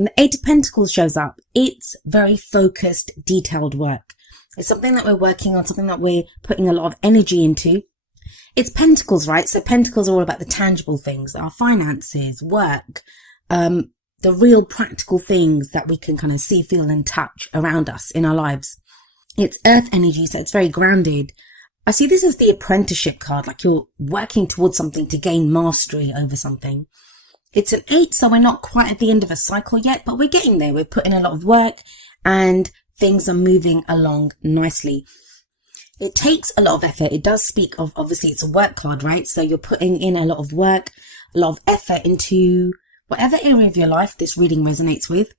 When the Eight of Pentacles shows up, it's very focused, detailed work. It's something that we're working on, something that we're putting a lot of energy into. It's pentacles, right? So pentacles are all about the tangible things, our finances, work, the real practical things that we can kind of see, feel and touch around us in our lives. It's earth energy, so it's very grounded. I see this as the apprenticeship card, like you're working towards something to gain mastery over something. It's an 8, so we're not quite at the end of a cycle yet, but we're getting there. We're putting a lot of work and things are moving along nicely. It takes a lot of effort. It does speak of, obviously it's a work card, right? So you're putting in a lot of work, a lot of effort into whatever area of your life this reading resonates with.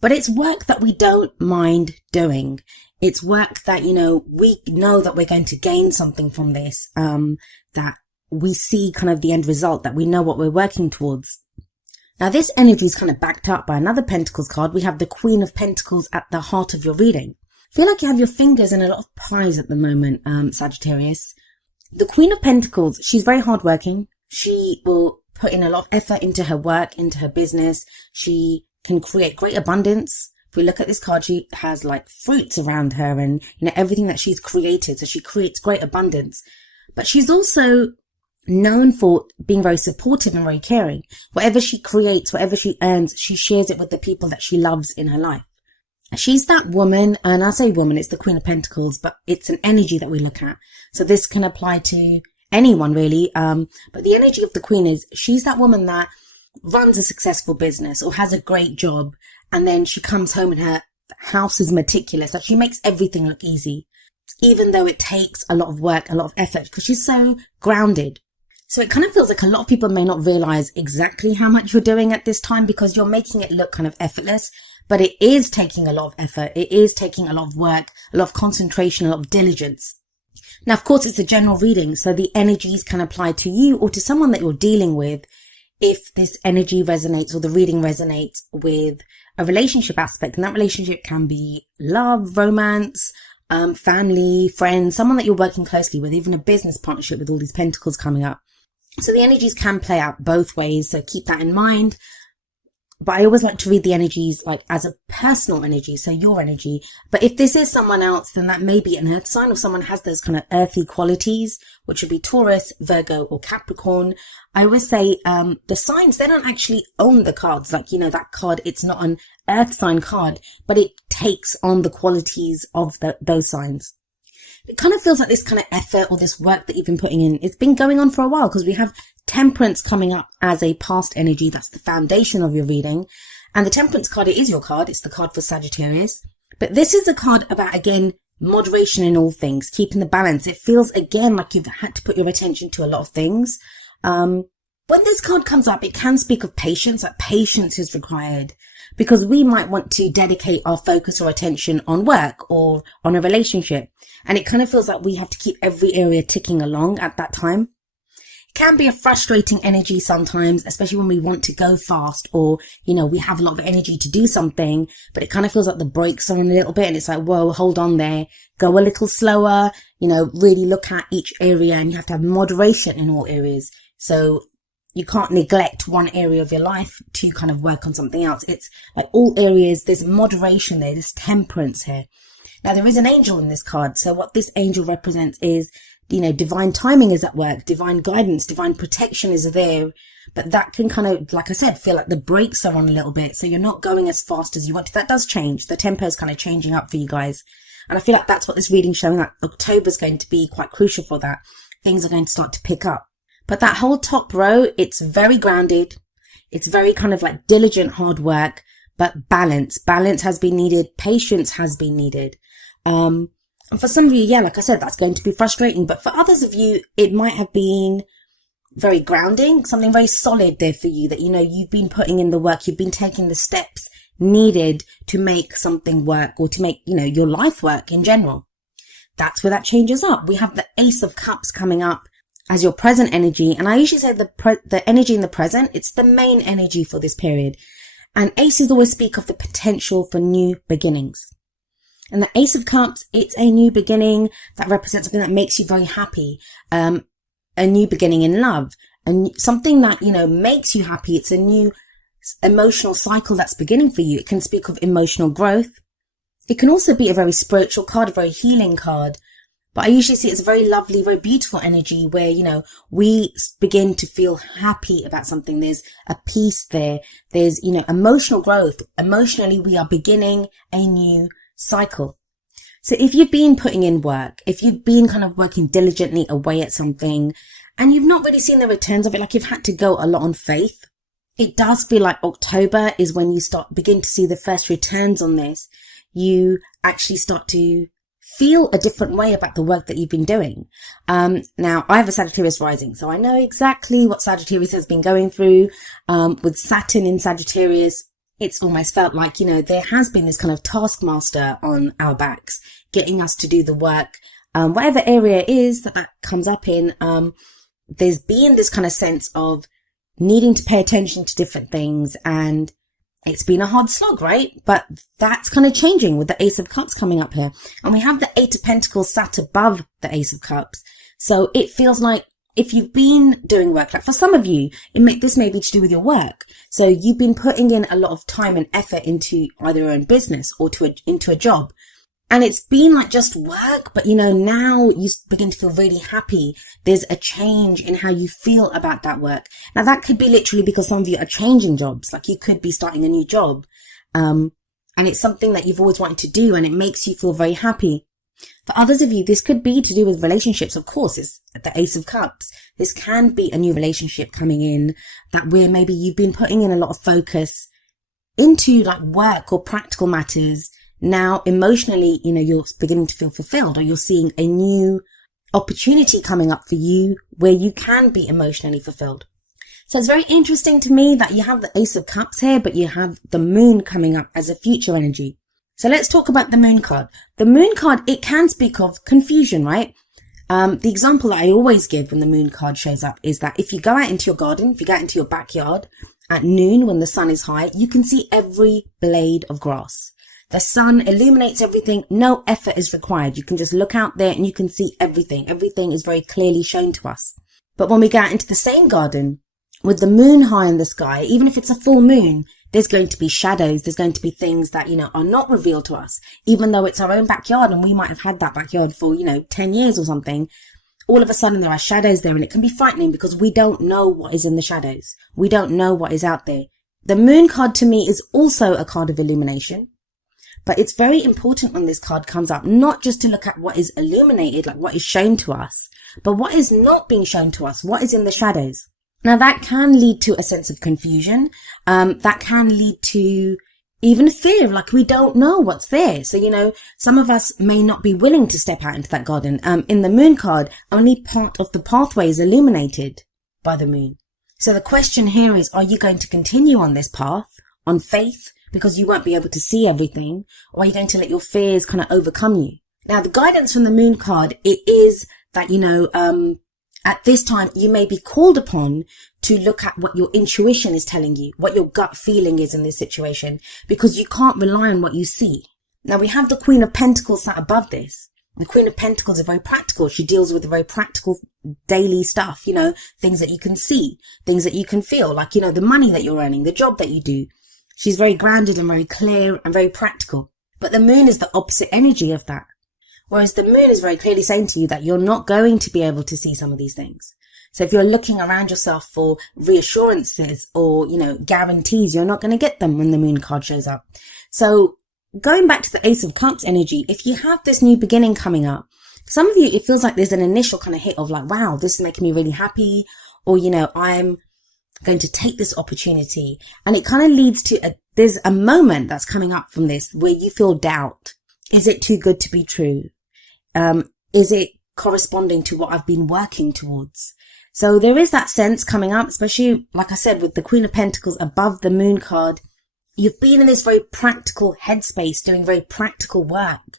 But it's work that we don't mind doing. It's work that, we know that we're going to gain something from this, that we see kind of the end result, that we know what we're working towards. Now, this energy is kind of backed up by another Pentacles card. We have the Queen of Pentacles at the heart of your reading. I feel like you have your fingers in a lot of pies at the moment, Sagittarius. The Queen of Pentacles, she's very hardworking. She will put in a lot of effort into her work, into her business. She can create great abundance. If we look at this card, she has like fruits around her and, everything that she's created. So she creates great abundance. But she's also known for being very supportive and very caring. Whatever she creates, whatever she earns, she shares it with the people that she loves in her life. She's that woman, and I say woman, it's the Queen of Pentacles, but it's an energy that we look at. So this can apply to anyone really. But the energy of the Queen is she's that woman that runs a successful business or has a great job, and then she comes home and her house is meticulous, that she makes everything look easy, even though it takes a lot of work, a lot of effort, because she's so grounded. So it kind of feels like a lot of people may not realize exactly how much you're doing at this time because you're making it look kind of effortless, but it is taking a lot of effort. It is taking a lot of work, a lot of concentration, a lot of diligence. Now, of course, it's a general reading, so the energies can apply to you or to someone that you're dealing with if this energy resonates or the reading resonates with a relationship aspect. And that relationship can be love, romance, family, friends, someone that you're working closely with, even a business partnership with all these pentacles coming up. So the energies can play out both ways, so keep that in mind. But I always like to read the energies like as a personal energy, so your energy. But if this is someone else, then that may be an earth sign, or someone has those kind of earthy qualities, which would be Taurus, Virgo, or Capricorn. I always say the signs, they don't actually own the cards. Like, that card, it's not an earth sign card, but it takes on the qualities of those signs. It kind of feels like this kind of effort or this work that you've been putting in, it's been going on for a while because we have Temperance coming up as a past energy. That's the foundation of your reading. And the Temperance card, it is your card. It's the card for Sagittarius. But this is a card about, again, moderation in all things, keeping the balance. It feels, again, like you've had to put your attention to a lot of things. When this card comes up, it can speak of patience, like patience is required because we might want to dedicate our focus or attention on work or on a relationship. And it kind of feels like we have to keep every area ticking along at that time. It can be a frustrating energy sometimes, especially when we want to go fast or, we have a lot of energy to do something, but it kind of feels like the brakes are on a little bit and it's like, whoa, hold on there, go a little slower, really look at each area, and you have to have moderation in all areas. So you can't neglect one area of your life to kind of work on something else. It's like all areas, there's moderation there, there's temperance here. Now, there is an angel in this card. So what this angel represents is, divine timing is at work, divine guidance, divine protection is there. But that can kind of, like I said, feel like the brakes are on a little bit. So you're not going as fast as you want to. That does change. The tempo is kind of changing up for you guys. And I feel like that's what this reading's showing, that October is going to be quite crucial for that. Things are going to start to pick up. But that whole top row, it's very grounded. It's very kind of like diligent, hard work, but balance. Balance has been needed. Patience has been needed. And for some of you, like I said, that's going to be frustrating. But for others of you, it might have been very grounding, something very solid there for you that, you've been putting in the work. You've been taking the steps needed to make something work or to make, your life work in general. That's where that changes up. We have the Ace of Cups coming up as your present energy. And I usually say the energy in the present, it's the main energy for this period. And aces always speak of the potential for new beginnings. And the Ace of Cups, it's a new beginning that represents something that makes you very happy. A new beginning in love, and something that, makes you happy. It's a new emotional cycle that's beginning for you. It can speak of emotional growth. It can also be a very spiritual card, a very healing card. But I usually see it's a very lovely, very beautiful energy where, we begin to feel happy about something. There's a peace there. There's, emotional growth. Emotionally, we are beginning a new cycle. So if you've been putting in work, if you've been kind of working diligently away at something and you've not really seen the returns of it, like you've had to go a lot on faith, it does feel like October is when you begin to see the first returns on this. You actually start to feel a different way about the work that you've been doing. Now, I have a Sagittarius rising, so I know exactly what Sagittarius has been going through. With Saturn in Sagittarius, it's almost felt like, there has been this kind of taskmaster on our backs, getting us to do the work. Whatever area it is that comes up in, there's been this kind of sense of needing to pay attention to different things, and it's been a hard slog, right? But that's kind of changing with the Ace of Cups coming up here. And we have the Eight of Pentacles sat above the Ace of Cups. So it feels like if you've been doing work, like for some of you, this may be to do with your work. So you've been putting in a lot of time and effort into either your own business or into a job. And it's been like just work, but now you begin to feel really happy. There's a change in how you feel about that work. Now that could be literally because some of you are changing jobs. Like you could be starting a new job. And it's something that you've always wanted to do and it makes you feel very happy. For others of you, this could be to do with relationships. Of course, it's the Ace of Cups. This can be a new relationship coming in that where maybe you've been putting in a lot of focus into like work or practical matters. Now, emotionally, you're beginning to feel fulfilled, or you're seeing a new opportunity coming up for you where you can be emotionally fulfilled. So it's very interesting to me that you have the Ace of Cups here, but you have the Moon coming up as a future energy. So let's talk about the Moon card. The Moon card, it can speak of confusion, right? The example that I always give when the Moon card shows up is that if you go out into your garden, if you go out into your backyard at noon when the sun is high, you can see every blade of grass. The sun illuminates everything. No effort is required. You can just look out there and you can see everything. Everything is very clearly shown to us. But when we go out into the same garden with the moon high in the sky, even if it's a full moon, there's going to be shadows. There's going to be things that, are not revealed to us, even though it's our own backyard and we might have had that backyard for, 10 years or something. All of a sudden there are shadows there and it can be frightening because we don't know what is in the shadows. We don't know what is out there. The Moon card to me is also a card of illumination. But it's very important when this card comes up, not just to look at what is illuminated, like what is shown to us, but what is not being shown to us, what is in the shadows. Now that can lead to a sense of confusion. That can lead to even fear, like we don't know what's there. So, some of us may not be willing to step out into that garden. In the Moon card, only part of the pathway is illuminated by the moon. So the question here is, are you going to continue on this path, on faith, because you won't be able to see everything, or are you going to let your fears kind of overcome you? Now, the guidance from the Moon card, it is that, at this time, you may be called upon to look at what your intuition is telling you, what your gut feeling is in this situation, because you can't rely on what you see. Now, we have the Queen of Pentacles sat above this. The Queen of Pentacles is very practical. She deals with very practical daily stuff, things that you can see, things that you can feel, like, the money that you're earning, the job that you do. She's very grounded and very clear and very practical. But the moon is the opposite energy of that. Whereas the moon is very clearly saying to you that you're not going to be able to see some of these things. So if you're looking around yourself for reassurances or, guarantees, you're not going to get them when the Moon card shows up. So going back to the Ace of Cups energy, if you have this new beginning coming up, for some of you, it feels like there's an initial kind of hit of like, wow, this is making me really happy. Or, I'm going to take this opportunity, and it kind of leads to there's a moment that's coming up from this where you feel doubt. Is it too good to be true? Is it corresponding to what I've been working towards? So there is that sense coming up, especially like I said, with the Queen of Pentacles above the Moon card. You've been in this very practical headspace, doing very practical work,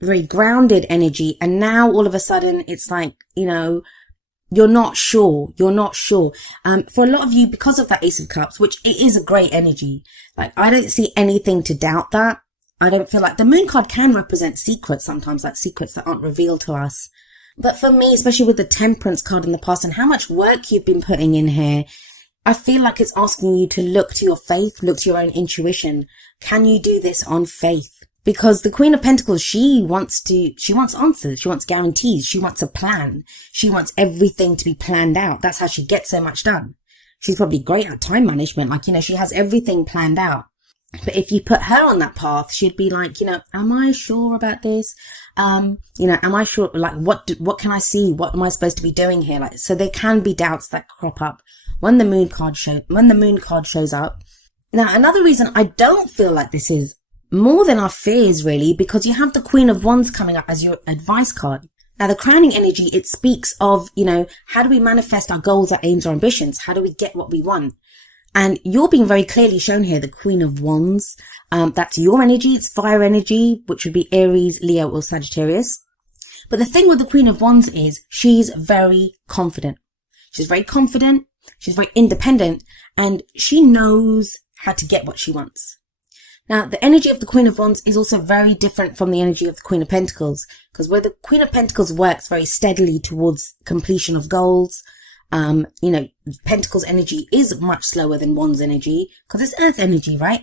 very grounded energy, and now all of a sudden it's like, you're not sure. For a lot of you, because of that Ace of Cups, which it is a great energy, like I don't see anything to doubt that. I don't feel like the Moon card can represent secrets sometimes, like secrets that aren't revealed to us. But for me, especially with the Temperance card in the past and how much work you've been putting in here, I feel like it's asking you to look to your faith, look to your own intuition. Can you do this on faith? Because the Queen of Pentacles, she wants answers. She wants guarantees. She wants a plan. She wants everything to be planned out. That's how she gets so much done. She's probably great at time management. Like, she has everything planned out. But if you put her on that path, she'd be like, am I sure about this? Am I sure? Like, what can I see? What am I supposed to be doing here? Like, so there can be doubts that crop up when the moon card shows up. Now, another reason I don't feel like this is more than our fears, really, because you have the Queen of Wands coming up as your advice card. Now, the crowning energy, it speaks of, how do we manifest our goals, our aims, our ambitions? How do we get what we want? And you're being very clearly shown here, the Queen of Wands. That's your energy. It's fire energy, which would be Aries, Leo, or Sagittarius. But the thing with the Queen of Wands is she's very confident. She's very confident. She's very independent, and she knows how to get what she wants. Now, the energy of the Queen of Wands is also very different from the energy of the Queen of Pentacles, because where the Queen of Pentacles works very steadily towards completion of goals, Pentacles energy is much slower than Wands energy, because it's earth energy, right?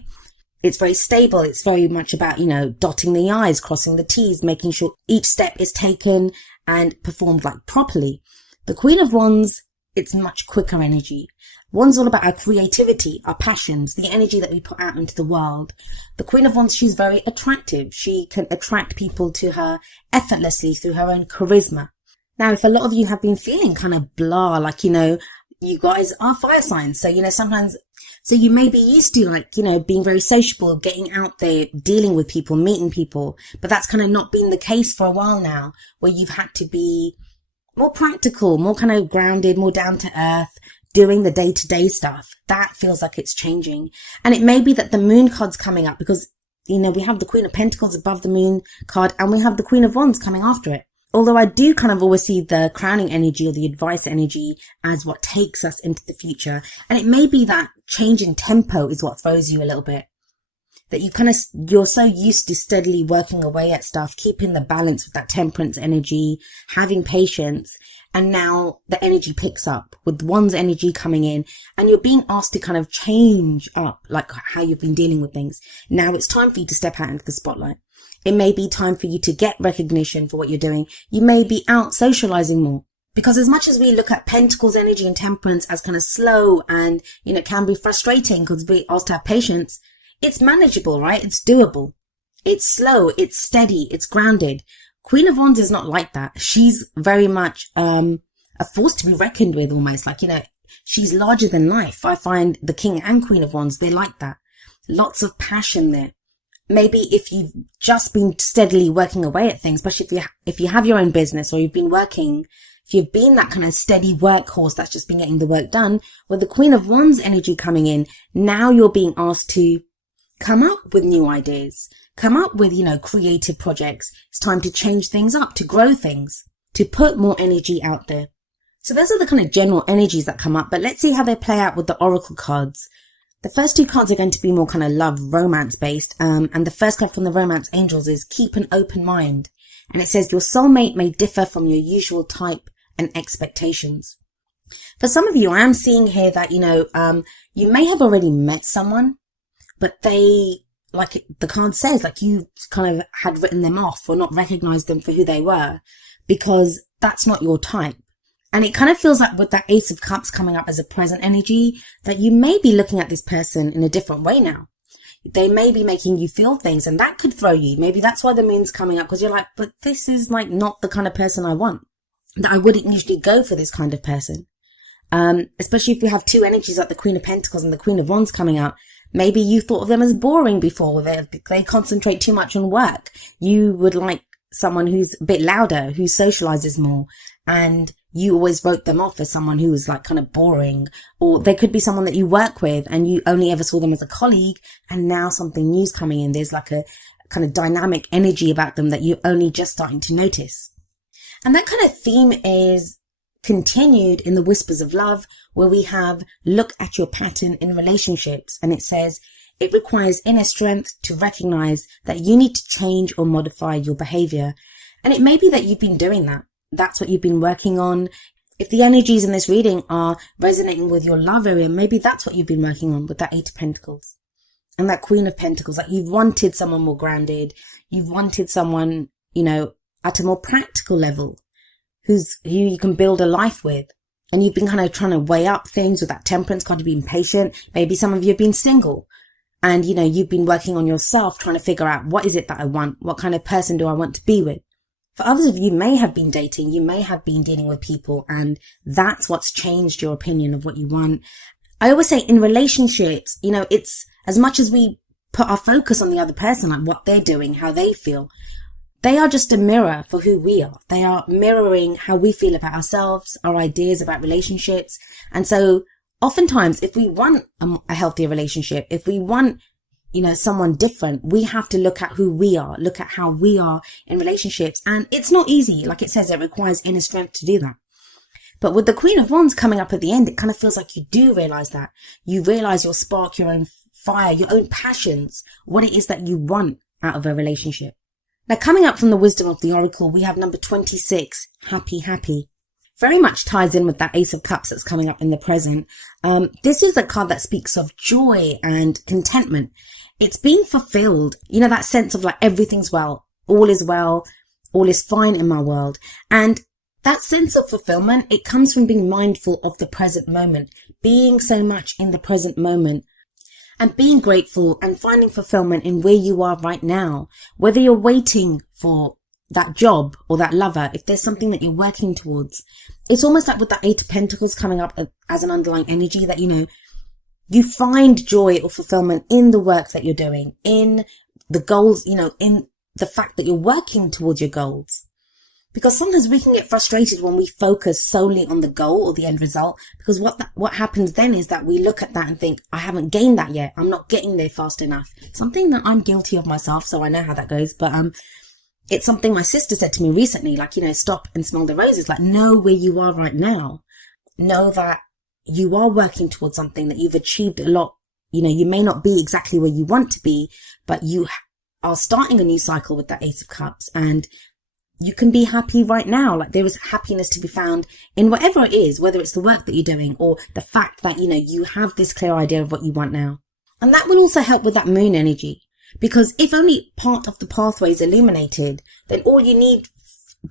It's very stable. It's very much about, dotting the I's, crossing the T's, making sure each step is taken and performed like properly. The Queen of Wands, it's much quicker energy. Wands all about our creativity, our passions, the energy that we put out into the world. The Queen of Wands, she's very attractive. She can attract people to her effortlessly through her own charisma. Now, if a lot of you have been feeling kind of blah, like, you guys are fire signs. So, sometimes, so you may be used to being very sociable, getting out there, dealing with people, meeting people. But that's kind of not been the case for a while now, where you've had to be more practical, more kind of grounded, more down to earth, doing the day-to-day stuff. That feels like it's changing. And it may be that the moon card's coming up because, we have the Queen of Pentacles above the moon card and we have the Queen of Wands coming after it. Although I do kind of always see the crowning energy or the advice energy as what takes us into the future. And it may be that change in tempo is what throws you a little bit. That you're so used to steadily working away at stuff, keeping the balance with that temperance energy, having patience. And now the energy picks up with one's energy coming in and you're being asked to kind of change up like how you've been dealing with things. Now it's time for you to step out into the spotlight. It may be time for you to get recognition for what you're doing. You may be out socializing more. Because as much as we look at Pentacles energy and temperance as kind of slow and, can be frustrating because we're asked to have patience, it's manageable, right? It's doable. It's slow. It's steady. It's grounded. Queen of Wands is not like that. She's very much a force to be reckoned with almost. Like, she's larger than life. I find the King and Queen of Wands, they're like that. Lots of passion there. Maybe if you've just been steadily working away at things, especially if you have your own business or you've been working, if you've been that kind of steady workhorse that's just been getting the work done, with the Queen of Wands energy coming in, now you're being asked to come up with new ideas, come up with, creative projects. It's time to change things up, to grow things, to put more energy out there. So those are the kind of general energies that come up, but let's see how they play out with the oracle cards. The first two cards are going to be more kind of love, romance based. And the first card from the romance angels is keep an open mind. And it says your soulmate may differ from your usual type and expectations. For some of you, I am seeing here that, you may have already met someone, but they, like the card says, like you kind of had written them off or not recognized them for who they were because that's not your type. And it kind of feels like with that Ace of Cups coming up as a present energy that you may be looking at this person in a different way now. They may be making you feel things and that could throw you. Maybe that's why the moon's coming up because you're like, but this is like not the kind of person I want. That I wouldn't usually go for this kind of person. Especially if we have two energies like the Queen of Pentacles and the Queen of Wands coming up. Maybe you thought of them as boring before. They concentrate too much on work. You would like someone who's a bit louder, who socializes more. And you always wrote them off as someone who was like kind of boring. Or they could be someone that you work with and you only ever saw them as a colleague. And now something new's coming in. There's like a kind of dynamic energy about them that you're only just starting to notice. And that kind of theme is continued in the Whispers of Love, where we have look at your pattern in relationships. And it says it requires inner strength to recognize that you need to change or modify your behavior. And it may be that you've been doing that. That's what you've been working on. If the energies in this reading are resonating with your love area, maybe that's what you've been working on with that Eight of Pentacles and that Queen of Pentacles. Like, you've wanted someone more grounded. You've wanted someone, at a more practical level who you can build a life with. And you've been kind of trying to weigh up things with that Temperance card. You've been patient. Maybe some of you have been single and, you've been working on yourself, trying to figure out, what is it that I want? What kind of person do I want to be with? For others of you may have been dating, you may have been dealing with people, and that's what's changed your opinion of what you want. I always say in relationships, it's as much as we put our focus on the other person, like what they're doing, how they feel, they are just a mirror for who we are. They are mirroring how we feel about ourselves, our ideas about relationships. And so oftentimes, if we want a healthier relationship, if we want someone different, we have to look at who we are, look at how we are in relationships. And it's not easy. Like it says, it requires inner strength to do that. But with the Queen of Wands coming up at the end, it kind of feels like you do realize that. You realize your spark, your own fire, your own passions, what it is that you want out of a relationship. Now, coming up from the wisdom of the Oracle, we have number 26, happy, happy. Very much ties in with that Ace of Cups that's coming up in the present. This is a card that speaks of joy and contentment. It's being fulfilled. That sense of like everything's well, all is fine in my world. And that sense of fulfillment, it comes from being mindful of the present moment, being so much in the present moment and being grateful and finding fulfillment in where you are right now. Whether you're waiting for that job or that lover, if there's something that you're working towards, it's almost like with that Eight of Pentacles coming up as an underlying energy that, you find joy or fulfillment in the work that you're doing, in the goals, in the fact that you're working towards your goals. Because sometimes we can get frustrated when we focus solely on the goal or the end result, because what happens then is that we look at that and think, I haven't gained that yet. I'm not getting there fast enough. Something that I'm guilty of myself, so I know how that goes. But it's something my sister said to me recently, like, stop and smell the roses, like know where you are right now. Know that you are working towards something, that you've achieved a lot. You may not be exactly where you want to be, but you are starting a new cycle with that Ace of Cups, and you can be happy right now. Like, there is happiness to be found in whatever it is, whether it's the work that you're doing or the fact that, you have this clear idea of what you want now. And that will also help with that moon energy, because if only part of the pathway is illuminated, then all you need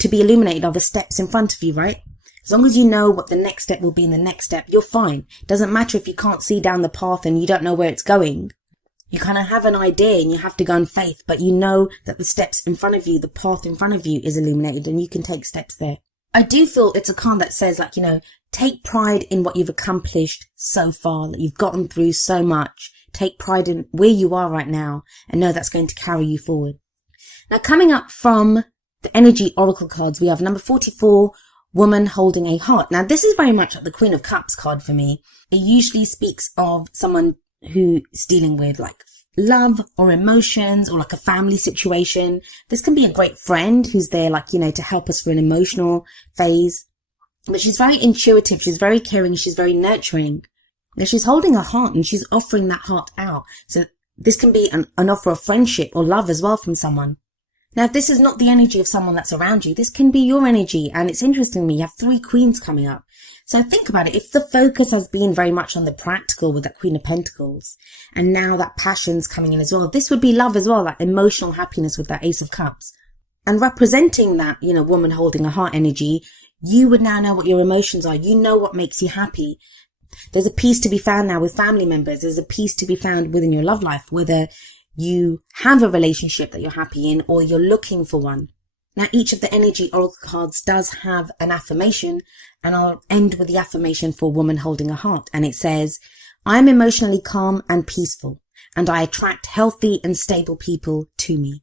to be illuminated are the steps in front of you, right? As long as you know what the next step will be in the next step, you're fine. Doesn't matter if you can't see down the path and you don't know where it's going. You kind of have an idea and you have to go on faith, but you know that the steps in front of you, the path in front of you is illuminated and you can take steps there. I do feel it's a card that says, like, take pride in what you've accomplished so far, that you've gotten through so much. Take pride in where you are right now and know that's going to carry you forward. Now, coming up from the energy oracle cards, we have number 44, woman holding a heart. Now, this is very much like the Queen of Cups card for me. It usually speaks of someone who's dealing with like love or emotions or like a family situation. This can be a great friend who's there, like, to help us through an emotional phase. But she's very intuitive. She's very caring. She's very nurturing. Now, she's holding a heart and she's offering that heart out. So this can be an offer of friendship or love as well from someone. Now, if this is not the energy of someone that's around you, this can be your energy. And it's interesting to me, you have 3 queens coming up. So think about it. If the focus has been very much on the practical with that Queen of Pentacles, and now that passion's coming in as well, this would be love as well, that emotional happiness with that Ace of Cups. And representing that, woman holding a heart energy, you would now know what your emotions are. You know what makes you happy. There's a peace to be found now with family members. There's a peace to be found within your love life, whether you have a relationship that you're happy in or you're looking for one. Now, each of the energy oracle cards does have an affirmation, and I'll end with the affirmation for woman holding a heart. And it says, I am emotionally calm and peaceful, and I attract healthy and stable people to me.